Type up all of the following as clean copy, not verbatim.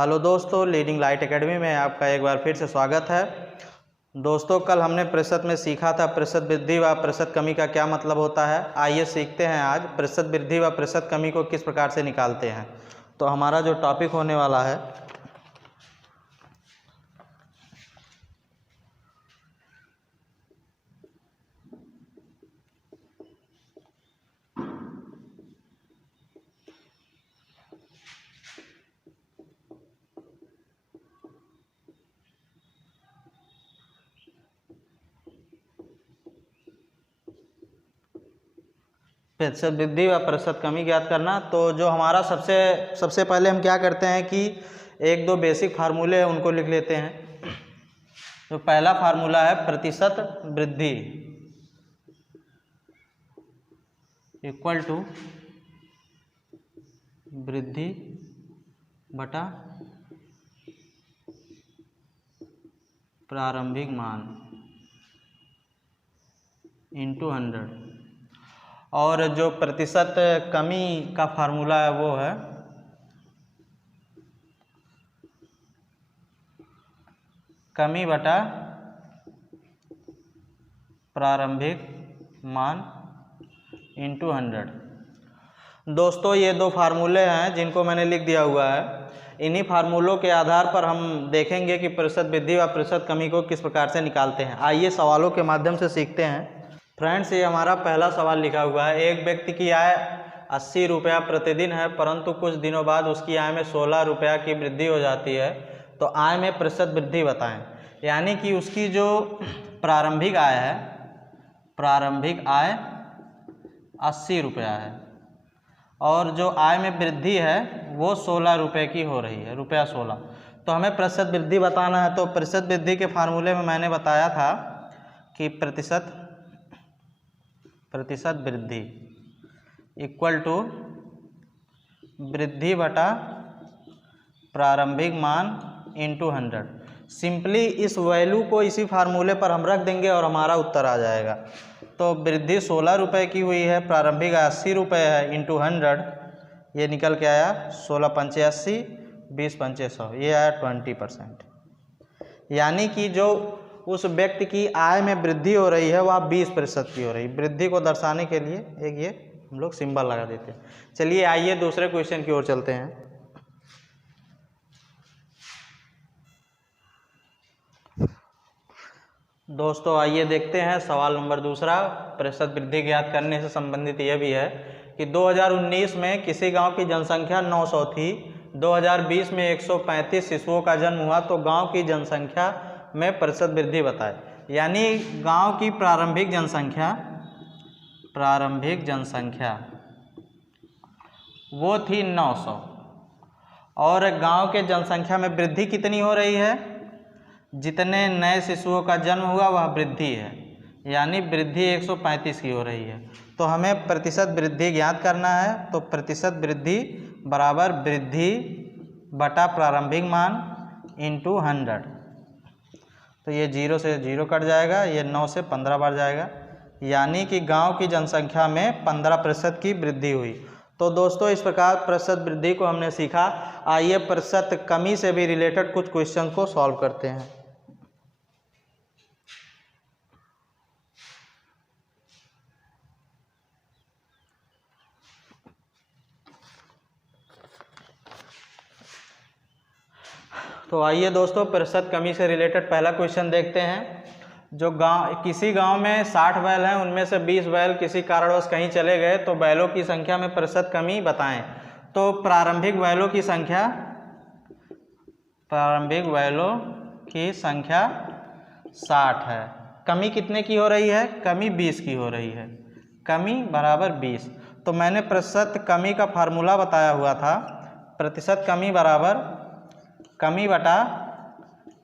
Hello दोस्तों, leading light academy में आपका एक बार फिर से स्वागत है। दोस्तों, कल हमने प्रतिशत में सीखा था प्रतिशत वृद्धि व प्रतिशत कमी का क्या मतलब होता है। आइए सीखते हैं आज प्रतिशत वृद्धि व प्रतिशत कमी को किस प्रकार से निकालते हैं। तो हमारा जो टॉपिक होने वाला है प्रतिशत वृद्धि व प्रतिशत कमी ज्ञात करना। तो जो हमारा सबसे पहले हम क्या करते हैं कि एक दो बेसिक फार्मूले हैं उनको लिख लेते हैं। तो पहला फार्मूला है प्रतिशत वृद्धि इक्वल टू वृद्धि बटा प्रारंभिक मान इंटू 100। और जो प्रतिशत कमी का फार्मूला है वो है कमी बटा प्रारंभिक मान इंटू 100। दोस्तों, ये दो फार्मूले हैं जिनको मैंने लिख दिया हुआ है। इन्हीं फार्मूलों के आधार पर हम देखेंगे कि प्रतिशत वृद्धि व प्रतिशत कमी को किस प्रकार से निकालते हैं। आइए सवालों के माध्यम से सीखते हैं। फ्रेंड्स, ये हमारा पहला सवाल लिखा हुआ है। एक व्यक्ति की आय 80 रुपया प्रतिदिन है, परंतु कुछ दिनों बाद उसकी आय में 16 रुपया की वृद्धि हो जाती है। तो आय में प्रतिशत वृद्धि बताएं। यानी कि उसकी जो प्रारंभिक आय है, प्रारंभिक आय 80 रुपया है और जो आय में वृद्धि है वो 16 रुपये की हो रही है, रुपया 16। तो हमें प्रतिशत वृद्धि बताना है। तो प्रतिशत वृद्धि के फार्मूले में मैंने बताया था कि प्रतिशत वृद्धि इक्वल टू वृद्धि बटा प्रारंभिक मान इंटू 100। सिंपली इस वैल्यू को इसी फार्मूले पर हम रख देंगे और हमारा उत्तर आ जाएगा। तो वृद्धि 16 रुपये की हुई है, प्रारंभिक 80 रुपये है, इंटू 100 ये निकल के आया 16 पंचे 80, 20 पंचे 100, ये आया 20%। यानी कि जो उस व्यक्ति की आय में वृद्धि हो रही है वह 20% की हो रही है। वृद्धि को दर्शाने के लिए एक ये हम लोग सिंबल लगा देते हैं। चलिए आइए दूसरे क्वेश्चन की ओर चलते हैं। दोस्तों, आइए देखते हैं सवाल नंबर दूसरा। प्रतिशत वृद्धि ज्ञात करने से संबंधित यह भी है कि 2019 में किसी गांव की जनसंख्या 900 थी, 2020 में 135 शिशुओं का जन्म हुआ, तो गांव की जनसंख्या में प्रतिशत वृद्धि बताए। यानी गांव की प्रारंभिक जनसंख्या वो थी 900 और गांव के जनसंख्या में वृद्धि कितनी हो रही है? जितने नए शिशुओं का जन्म हुआ वह वृद्धि है, यानी वृद्धि 135 की हो रही है। तो हमें प्रतिशत वृद्धि ज्ञात करना है। तो प्रतिशत वृद्धि बराबर वृद्धि बटा प्रारंभिक मान इंटू 100। तो ये 0 से 0 कट जाएगा, ये 9 से 15 बार जाएगा, यानी कि गांव की जनसंख्या में 15% की वृद्धि हुई। तो दोस्तों, इस प्रकार प्रतिशत वृद्धि को हमने सीखा। आइए प्रतिशत कमी से भी रिलेटेड कुछ क्वेश्चन को सॉल्व करते हैं। तो आइए दोस्तों, प्रतिशत कमी से रिलेटेड पहला क्वेश्चन देखते हैं। जो किसी गांव में 60 बैल हैं, उनमें से 20 बैल किसी कारणवश कहीं चले गए, तो बैलों की संख्या में प्रतिशत कमी बताएं। तो प्रारंभिक बैलों की संख्या 60 है। कमी कितने की हो रही है? कमी 20 की हो रही है। कमी बराबर 20। तो मैंने प्रतिशत कमी का फार्मूला बताया हुआ था, प्रतिशत कमी बराबर कमी बटा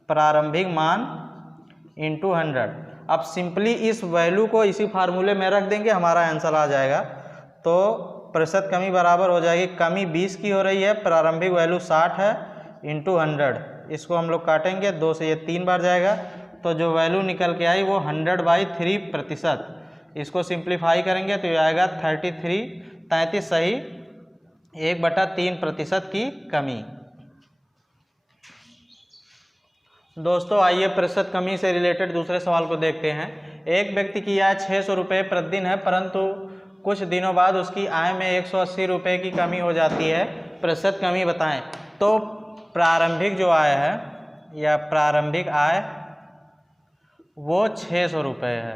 प्रारंभिक मान इंटू 100। अब सिंपली इस वैल्यू को इसी फार्मूले में रख देंगे, हमारा आंसर आ जाएगा। तो प्रतिशत कमी बराबर हो जाएगी, कमी 20 की हो रही है, प्रारंभिक वैल्यू 60 है, इंटू 100। इसको हम लोग काटेंगे, 2 से ये 3 बार जाएगा, तो जो वैल्यू निकल के आई वो 100/3%। इसको सिंप्लीफाई करेंगे तो ये आएगा 33 सही 1/3% की कमी। दोस्तों आइए प्रतिशत कमी से रिलेटेड दूसरे सवाल को देखते हैं। एक व्यक्ति की आय 600 रुपये प्रतिदिन है, परंतु कुछ दिनों बाद उसकी आय में 180 रुपये की कमी हो जाती है। प्रतिशत कमी बताएं। तो प्रारंभिक जो आय है या प्रारंभिक आय वो 600 रुपये है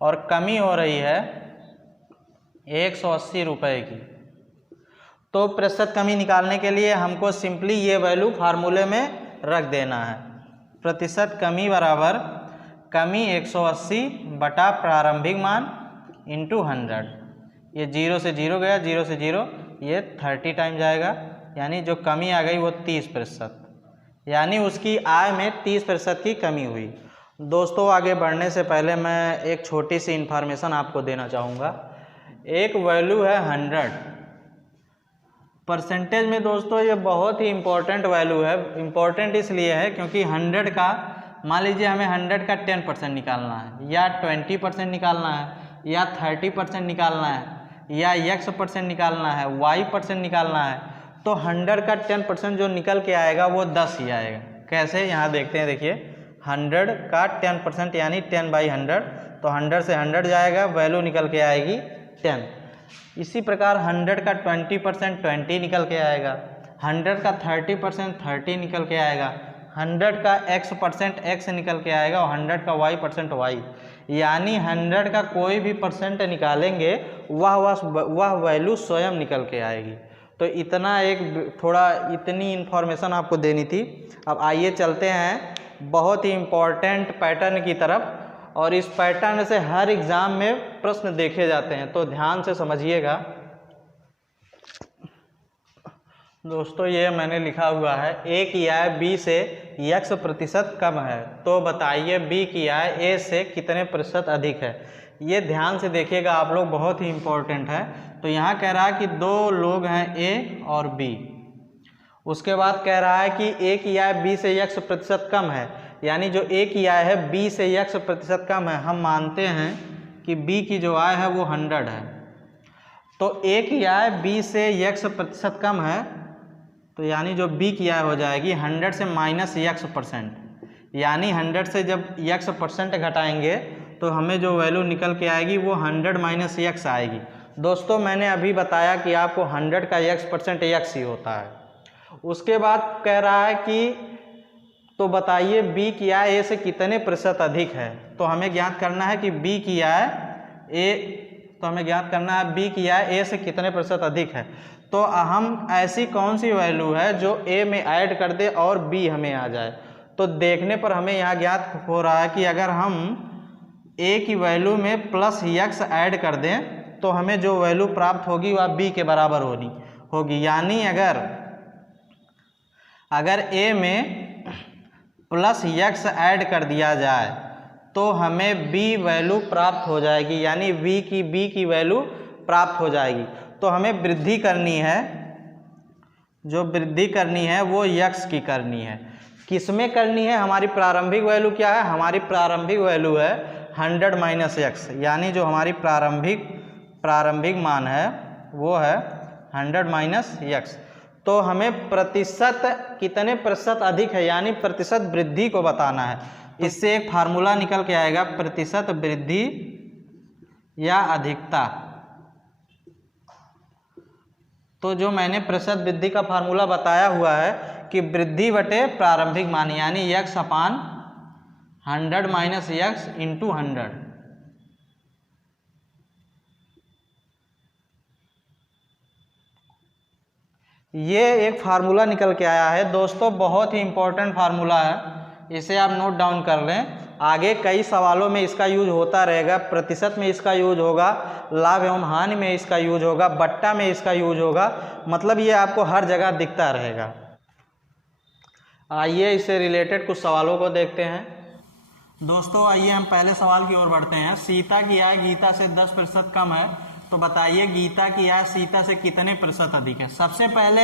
और कमी हो रही है 180 रुपये की। तो प्रतिशत कमी निकालने के लिए हमको सिंपली ये वैल्यू फार्मूले में रख देना है। प्रतिशत कमी बराबर कमी 180 बटा प्रारंभिक मान इंटू 100। ये 0 से 0 गया, 0 से 0, ये 30 टाइम जाएगा, यानी जो कमी आ गई वो 30%, यानी उसकी आय में 30% की कमी हुई। दोस्तों आगे बढ़ने से पहले मैं एक छोटी सी इन्फॉर्मेशन आपको देना चाहूँगा। एक वैल्यू है 100 परसेंटेज में। दोस्तों ये बहुत ही इम्पोर्टेंट वैल्यू है। इम्पोर्टेंट इसलिए है क्योंकि 100 का, मान लीजिए हमें 100 का 10% निकालना है, या 20% निकालना है, या 30% निकालना है, या x% निकालना है, y% निकालना है, तो 100 का 10% जो निकल के आएगा वो 10 ही आएगा। कैसे, यहाँ देखते हैं। देखिए 100 का 10% यानी 10/100, तो 100 से 100 जाएगा, वैल्यू निकल के आएगी 10। इसी प्रकार 100 का 20% 20 निकल के आएगा, 100 का 30% 30 निकल के आएगा, 100 का x% x निकल के आएगा और 100 का y% y, यानी 100 का कोई भी परसेंट निकालेंगे वह वैल्यू स्वयं निकल के आएगी। तो इतना इतनी इन्फॉर्मेशन आपको देनी थी। अब आइए चलते हैं बहुत ही इम्पोर्टेंट पैटर्न की तरफ, और इस पैटर्न से हर एग्जाम में प्रश्न देखे जाते हैं, तो ध्यान से समझिएगा। दोस्तों ये मैंने लिखा हुआ है ए की आय बी से x% कम है, तो बताइए बी की आय ए से कितने प्रतिशत अधिक है। ये ध्यान से देखिएगा आप लोग, बहुत ही इम्पोर्टेंट है। तो यहाँ कह रहा है कि 2 लोग हैं ए और बी। उसके बाद कह रहा है कि ए की आय बी से x% कम है, यानी जो ए की आय है बी से x% कम है। हम मानते हैं कि बी की जो आय है वो 100 है, तो ए की आय बी से x% कम है, तो यानी जो बी की आय हो जाएगी 100 से माइनस x%, यानी 100 से जब x% घटाएंगे तो हमें जो वैल्यू निकल के आएगी वो 100 माइनस x आएगी। दोस्तों मैंने अभी बताया कि आपको 100 का x% x ही होता है। उसके बाद कह रहा है कि तो बताइए बी की आय ए से कितने प्रतिशत अधिक है। तो हमें ज्ञात करना है कि बी की आय बी की आय ए से कितने प्रतिशत अधिक है। तो हम ऐसी कौन सी वैल्यू है जो ए में ऐड कर दे और बी हमें आ जाए। तो देखने पर हमें यहाँ ज्ञात हो रहा है कि अगर हम ए की वैल्यू में प्लस x ऐड कर दें तो हमें जो वैल्यू प्राप्त होगी वह बी के बराबर होगी। यानी अगर ए में प्लस x ऐड कर दिया जाए तो हमें b वैल्यू प्राप्त हो जाएगी, यानी b की वैल्यू प्राप्त हो जाएगी। तो हमें वृद्धि करनी है, जो वृद्धि करनी है वो x की करनी है। किसमें करनी है? हमारी प्रारंभिक वैल्यू क्या है? हमारी प्रारंभिक वैल्यू है 100 माइनस x, यानी जो हमारी प्रारंभिक मान है वो है 100 माइनस x। तो हमें प्रतिशत कितने प्रतिशत अधिक है, यानी प्रतिशत वृद्धि को बताना है। इससे एक फार्मूला निकल के आएगा, प्रतिशत वृद्धि या अधिकता। तो जो मैंने प्रतिशत वृद्धि का फार्मूला बताया हुआ है कि वृद्धि बटे प्रारंभिक मान, यानी x अपान 100 माइनस x इंटू 100। ये एक फार्मूला निकल के आया है दोस्तों, बहुत ही इम्पोर्टेंट फार्मूला है, इसे आप नोट डाउन कर लें। आगे कई सवालों में इसका यूज होता रहेगा। प्रतिशत में इसका यूज होगा, लाभ एवं हानि में इसका यूज होगा, बट्टा में इसका यूज होगा, मतलब ये आपको हर जगह दिखता रहेगा। आइए इससे रिलेटेड कुछ सवालों को देखते हैं। दोस्तों आइए हम पहले सवाल की ओर बढ़ते हैं। सीता की आय गीता से 10% कम है, तो बताइए गीता की आय सीता से कितने प्रतिशत अधिक है। सबसे पहले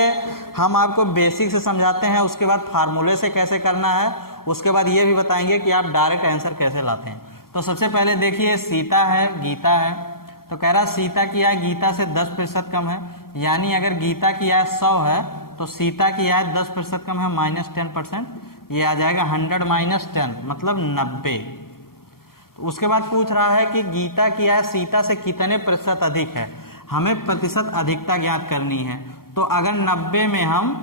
हम आपको बेसिक से समझाते हैं, उसके बाद फार्मूले से कैसे करना है, उसके बाद ये भी बताएंगे कि आप डायरेक्ट आंसर कैसे लाते हैं। तो सबसे पहले देखिए सीता है, गीता है, तो कह रहा सीता की आय गीता से 10% कम है, यानी अगर गीता की आय 100 है तो सीता की आय 10% कम है, माइनस 10%, ये आ जाएगा 100 माइनस 10 मतलब 90। तो उसके बाद पूछ रहा है कि गीता की आय सीता से कितने प्रतिशत अधिक है। हमें प्रतिशत अधिकता ज्ञात करनी है। तो अगर 90 में हम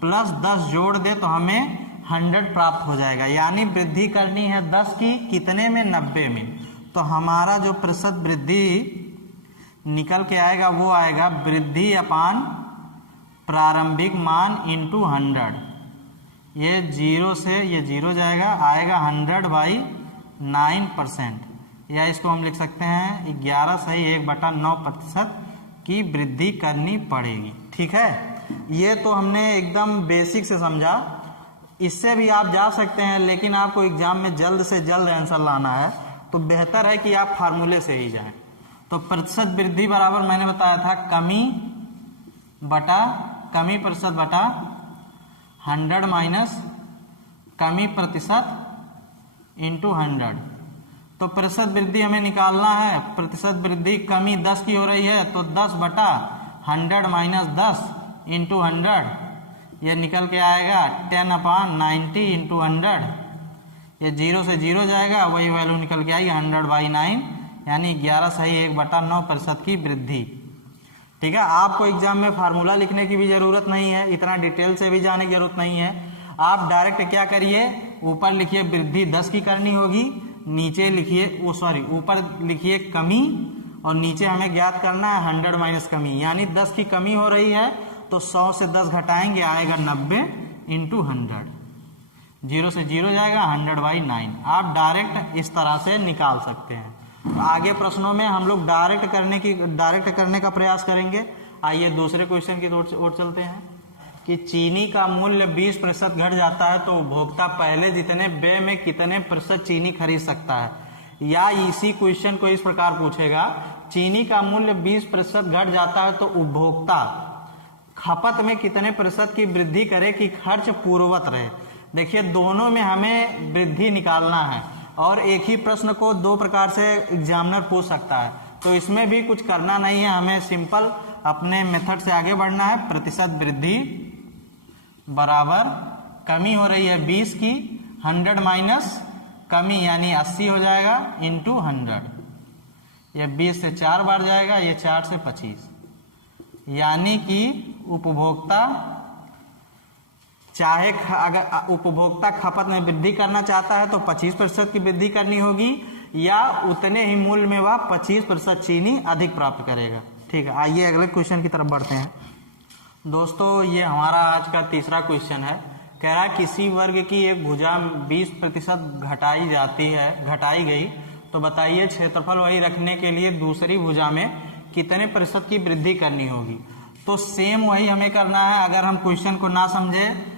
प्लस 10 जोड़ दे तो हमें 100 प्राप्त हो जाएगा, यानी वृद्धि करनी है 10 की कितने में, 90 में। तो हमारा जो प्रतिशत वृद्धि निकल के आएगा वो आएगा वृद्धि अपान प्रारंभिक मान इंटू 100। ये 0 से ये 0 जाएगा, आएगा 100/9%, या इसको हम लिख सकते हैं 11/1/9% की वृद्धि करनी पड़ेगी। ठीक है, ये तो हमने एकदम बेसिक से समझा। इससे भी आप जा सकते हैं, लेकिन आपको एग्जाम में जल्द से जल्द आंसर लाना है तो बेहतर है कि आप फार्मूले से ही जाएं। तो प्रतिशत वृद्धि बराबर मैंने बताया था कमी प्रतिशत बटा 100 माइनस कमी प्रतिशत इंटू 100। तो प्रतिशत वृद्धि हमें निकालना है। प्रतिशत वृद्धि कमी 10 की हो रही है तो 10/100 माइनस 10 इंटू 100, ये निकल के आएगा 10/90 इंटू 100। ये 0 से 0 जाएगा, वही वैल्यू निकल के आएगी 100/9, यानी 11/1/9% की वृद्धि। ठीक है, आपको एग्जाम में फार्मूला लिखने की भी जरूरत नहीं है, इतना डिटेल से भी जाने की जरूरत नहीं है। आप डायरेक्ट क्या करिए, ऊपर लिखिए वृद्धि 10 की करनी होगी, नीचे लिखिए ऊपर लिखिए कमी, और नीचे हमें ज्ञात करना है 100 माइनस कमी, यानी 10 की कमी हो रही है तो 100 से 10 घटाएंगे, आएगा 90 इंटू 100। 0 से 0 जाएगा, 100/9। आप डायरेक्ट इस तरह से निकाल सकते हैं। तो आगे प्रश्नों में हम लोग डायरेक्ट करने का प्रयास करेंगे। आइए दूसरे क्वेश्चन की ओर चलते हैं कि चीनी का मूल्य 20% घट जाता है तो उपभोक्ता पहले जितने व्यय में कितने प्रतिशत चीनी खरीद सकता है। या इसी क्वेश्चन को इस प्रकार पूछेगा, चीनी का मूल्य 20% घट जाता है तो उपभोक्ता खपत में कितने प्रतिशत की वृद्धि करे कि खर्च पूर्ववत रहे। देखिए, दोनों में हमें वृद्धि निकालना है और एक ही प्रश्न को दो प्रकार से एग्जामिनर पूछ सकता है, तो इसमें भी कुछ करना नहीं है, हमें सिंपल अपने मेथड से आगे बढ़ना है। प्रतिशत वृद्धि बराबर कमी हो रही है 20 की, 100 माइनस कमी यानी 80 हो जाएगा इंटू 100। ये 20 से 4 बार जाएगा, ये 4 से 25, यानी कि उपभोक्ता चाहे अगर उपभोक्ता खपत में वृद्धि करना चाहता है तो 25% की वृद्धि करनी होगी, या उतने ही मूल्य में वह 25% चीनी अधिक प्राप्त करेगा। ठीक है, आइए अगले क्वेश्चन की तरफ बढ़ते हैं। दोस्तों, ये हमारा आज का तीसरा क्वेश्चन है। कह रहा है किसी वर्ग की एक भुजा 20% घटाई गई, तो बताइए क्षेत्रफल वही रखने के लिए दूसरी भुजा में कितने प्रतिशत की वृद्धि करनी होगी। तो सेम वही हमें करना है। अगर हम क्वेश्चन को ना समझे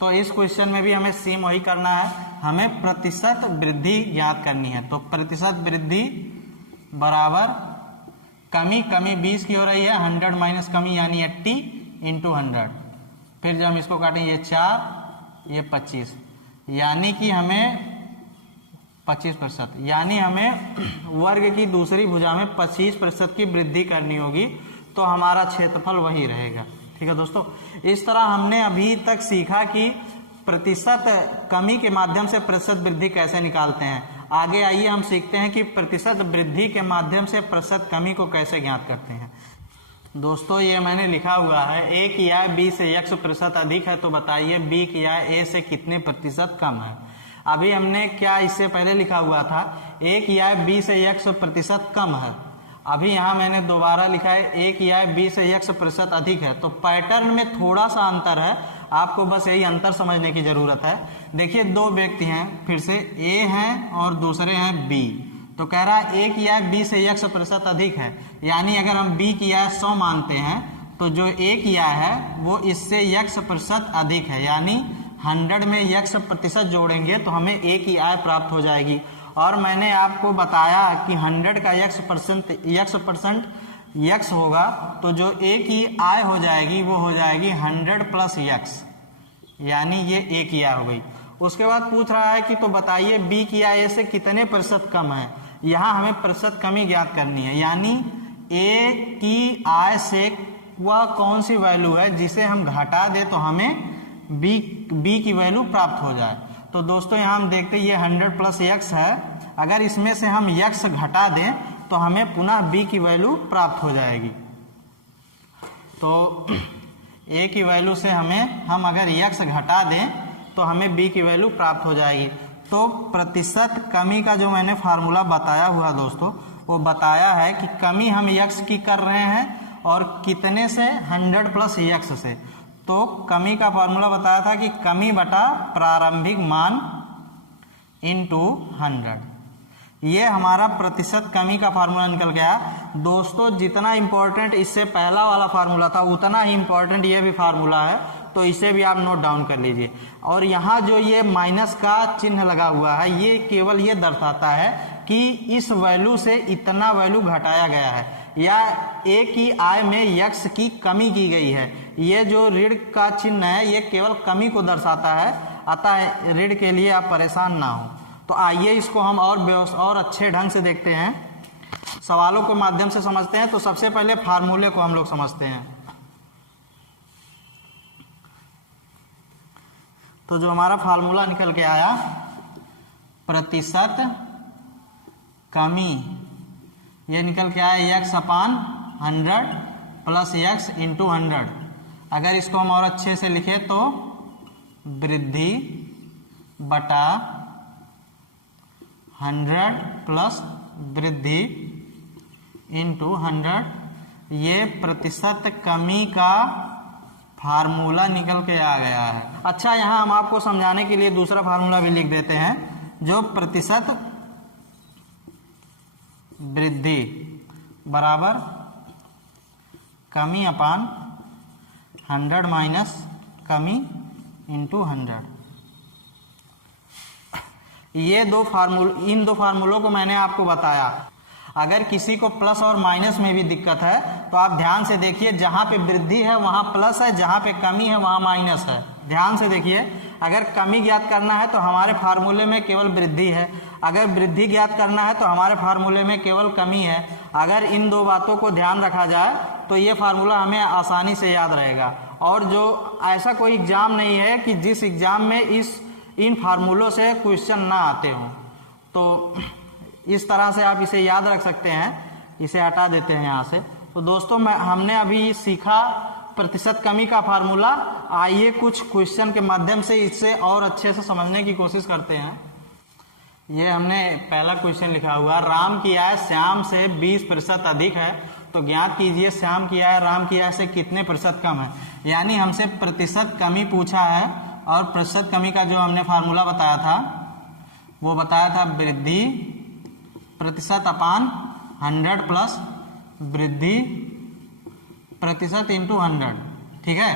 तो इस क्वेश्चन में भी हमें सेम वही करना है, हमें प्रतिशत वृद्धि ज्ञात करनी है। तो प्रतिशत वृद्धि बराबर कमी 20 की हो रही है, 100 माइनस कमी यानी 80 इंटू 100। फिर जब हम इसको काटें, ये 4 ये 25, यानी कि हमें 25%, यानी हमें वर्ग की दूसरी भुजा में 25% की वृद्धि करनी होगी, तो हमारा क्षेत्रफल वही रहेगा। ठीक है दोस्तों, इस तरह हमने अभी तक सीखा कि प्रतिशत कमी के माध्यम से प्रतिशत वृद्धि कैसे निकालते हैं। आगे आइए हम सीखते हैं कि प्रतिशत वृद्धि के माध्यम से प्रतिशत कमी को कैसे ज्ञात करते हैं। दोस्तों, ये मैंने लिखा हुआ है, ए की आय बी से x% अधिक है, तो बताइए बी की आय ए से कितने प्रतिशत कम है। अभी हमने क्या इससे पहले लिखा हुआ था, ए की आय बी से x% कम है। अभी यहाँ मैंने दोबारा लिखा है ए की आय बी से x% अधिक है। तो पैटर्न में थोड़ा सा अंतर है, आपको बस यही अंतर समझने की जरूरत है। देखिए, दो व्यक्ति हैं, फिर से ए हैं और दूसरे हैं बी। तो कह रहा है ए की आय बी से x% अधिक है, यानी अगर हम बी की आय 100 मानते हैं तो जो ए की आय है वो इससे x% अधिक है, यानी 100 में x% जोड़ेंगे तो हमें ए की आय प्राप्त हो जाएगी। और मैंने आपको बताया कि 100 का x% x होगा, तो जो ए की आय हो जाएगी वो हो जाएगी 100 प्लस x, यानी ये ए की आय हो गई। उसके बाद पूछ रहा है कि तो बताइए बी की आय से कितने प्रतिशत कम है। यहाँ हमें प्रतिशत कमी ज्ञात करनी है, यानी ए की आय से वह कौन सी वैल्यू है जिसे हम घटा दे तो हमें बी की वैल्यू प्राप्त हो जाए। तो दोस्तों यहाँ हम देखते हैं ये 100 प्लस x है, अगर इसमें से हम x घटा दें तो हमें पुनः b की वैल्यू प्राप्त हो जाएगी। तो a की वैल्यू से हम अगर x घटा दें तो हमें b की वैल्यू प्राप्त हो जाएगी। तो प्रतिशत कमी का जो मैंने फार्मूला बताया हुआ दोस्तों, वो बताया है कि कमी हम x की कर रहे हैं और कितने से, 100 प्लस x से। तो कमी का फार्मूला बताया था कि कमी बटा प्रारंभिक मान इंटू 100, ये हमारा प्रतिशत कमी का फार्मूला निकल गया। दोस्तों जितना इम्पोर्टेंट इससे पहला वाला फार्मूला था उतना ही इम्पोर्टेंट ये भी फार्मूला है, तो इसे भी आप नोट डाउन कर लीजिए। और यहाँ जो ये माइनस का चिन्ह लगा हुआ है, ये केवल ये दर्शाता है कि इस वैल्यू से इतना वैल्यू घटाया गया है या ए की आय में यक्स की कमी की गई है। ये जो ऋण का चिन्ह है ये केवल कमी को दर्शाता है, अतः ऋण के लिए आप परेशान ना हो। तो आइए इसको हम और अच्छे ढंग से देखते हैं, सवालों के माध्यम से समझते हैं। तो सबसे पहले फार्मूले को हम लोग समझते हैं। तो जो हमारा फार्मूला निकल के आया, प्रतिशत कमी, ये निकल के आया x अपान 100 प्लस x इंटू 100। अगर इसको हम और अच्छे से लिखें तो वृद्धि बटा 100 प्लस वृद्धि इंटू 100, ये प्रतिशत कमी का फार्मूला निकल के आ गया है। अच्छा, यहाँ हम आपको समझाने के लिए दूसरा फार्मूला भी लिख देते हैं, जो प्रतिशत वृद्धि बराबर कमी अपान 100 माइनस कमी इंटू 100। इन दो फार्मूलों को मैंने आपको बताया। अगर किसी को प्लस और माइनस में भी दिक्कत है तो आप ध्यान से देखिए, जहाँ पे वृद्धि है वहाँ प्लस है, जहाँ पे कमी है वहाँ माइनस है। ध्यान से देखिए, अगर कमी ज्ञात करना है तो हमारे फार्मूले में केवल वृद्धि है, अगर वृद्धि ज्ञात करना है तो हमारे फार्मूले में केवल कमी है। अगर इन दो बातों को ध्यान रखा जाए तो ये फार्मूला हमें आसानी से याद रहेगा। और जो ऐसा कोई एग्जाम नहीं है कि जिस एग्जाम में इन फार्मूलों से क्वेश्चन ना आते हों। तो इस तरह से आप इसे याद रख सकते हैं। इसे हटा देते हैं यहाँ से। तो दोस्तों हमने अभी सीखा प्रतिशत कमी का फार्मूला। आइए कुछ क्वेश्चन के माध्यम से इससे और अच्छे से समझने की कोशिश करते हैं। ये हमने पहला क्वेश्चन लिखा हुआ, राम की आय श्याम से 20% अधिक है, तो ज्ञात कीजिए श्याम की आय राम की आय से कितने प्रतिशत कम है। यानी हमसे प्रतिशत कमी पूछा है और प्रतिशत कमी का जो हमने फार्मूला बताया था वो बताया था वृद्धि प्रतिशत अपान 100 प्लस वृद्धि प्रतिशत इंटू 100। ठीक है,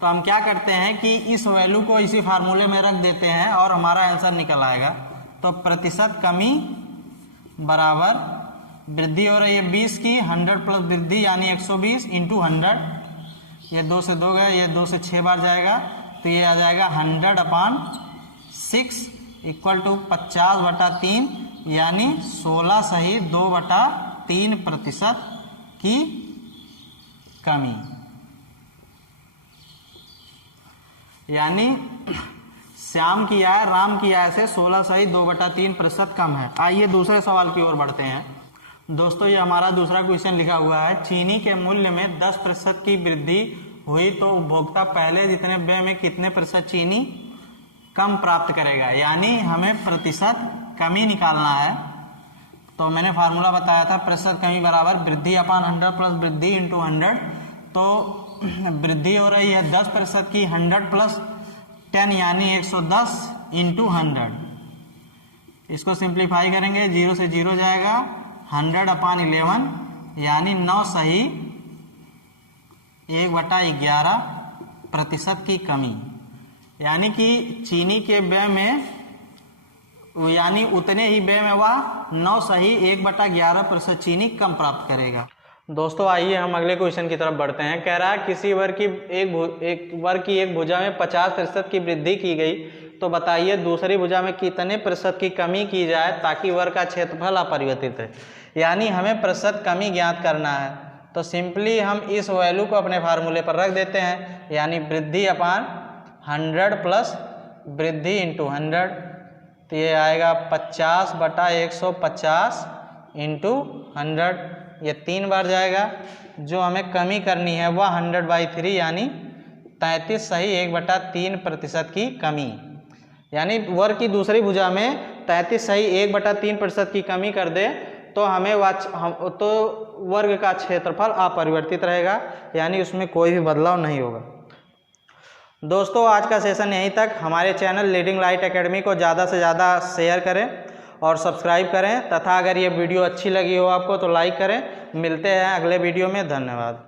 तो हम क्या करते हैं कि इस वैल्यू को इसी फार्मूले में रख देते हैं और हमारा आंसर निकल आएगा। तो प्रतिशत कमी बराबर वृद्धि हो रही है 20 की, 100 प्लस वृद्धि यानी 120 इंटू 100। ये 2 से 2 गया, ये 2 से 6 बार जाएगा, तो ये आ जाएगा 100 अपान 6 इक्वल टू 50/3 यानी 16 सही 2/3 प्रतिशत की कमी। यानी श्याम की आय राम की आय से 16 सही 2/3 प्रतिशत कम है। आइए दूसरे सवाल की ओर बढ़ते हैं। दोस्तों ये हमारा दूसरा क्वेश्चन लिखा हुआ है, चीनी के मूल्य में 10% की वृद्धि हुई तो उपभोक्ता पहले जितने व्यय में कितने प्रतिशत चीनी कम प्राप्त करेगा। यानी हमें प्रतिशत कमी निकालना है। तो मैंने फार्मूला बताया था प्रतिशत कमी बराबर वृद्धि अपान 100 प्लस वृद्धि इंटू 100। तो वृद्धि हो रही है 10% की, 100 प्लस 10 यानी 110 इंटू 100। इसको सिंप्लीफाई करेंगे, 0 से 0 जाएगा, 100 अपान 11 यानी 9 सही 1/11 प्रतिशत की कमी। यानी कि चीनी के व्यय में यानी उतने ही व्यय में वह 9 सही 1/11 प्रतिशत चीनी कम प्राप्त करेगा। दोस्तों आइए हम अगले क्वेश्चन की तरफ बढ़ते हैं। कह रहा है किसी वर्ग की एक भुजा में 50% की वृद्धि की गई, तो बताइए दूसरी भुजा में कितने प्रतिशत की कमी की जाए ताकि वर्ग का क्षेत्रफल अपरिवर्तित है। यानी हमें प्रतिशत कमी ज्ञात करना है। तो सिंपली हम इस वैल्यू को अपने फार्मूले पर रख देते हैं, यानी वृद्धि अपान 100 प्लस वृद्धि इंटू 100, तो ये आएगा 50/150 इंटू 100, ये 3 बार जाएगा। जो हमें कमी करनी है वह 100/3 यानी 33 सही 1/3% की कमी, यानी वर्ग की दूसरी भुजा में 33 सही 1/3% की कमी कर दे तो हमें तो वर्ग का क्षेत्रफल अपरिवर्तित रहेगा, यानी उसमें कोई भी बदलाव नहीं होगा। दोस्तों आज का सेशन यहीं तक। हमारे चैनल लीडिंग लाइट एकेडमी को ज़्यादा से ज़्यादा शेयर करें और सब्सक्राइब करें, तथा अगर ये वीडियो अच्छी लगी हो आपको तो लाइक करें। मिलते हैं अगले वीडियो में, धन्यवाद।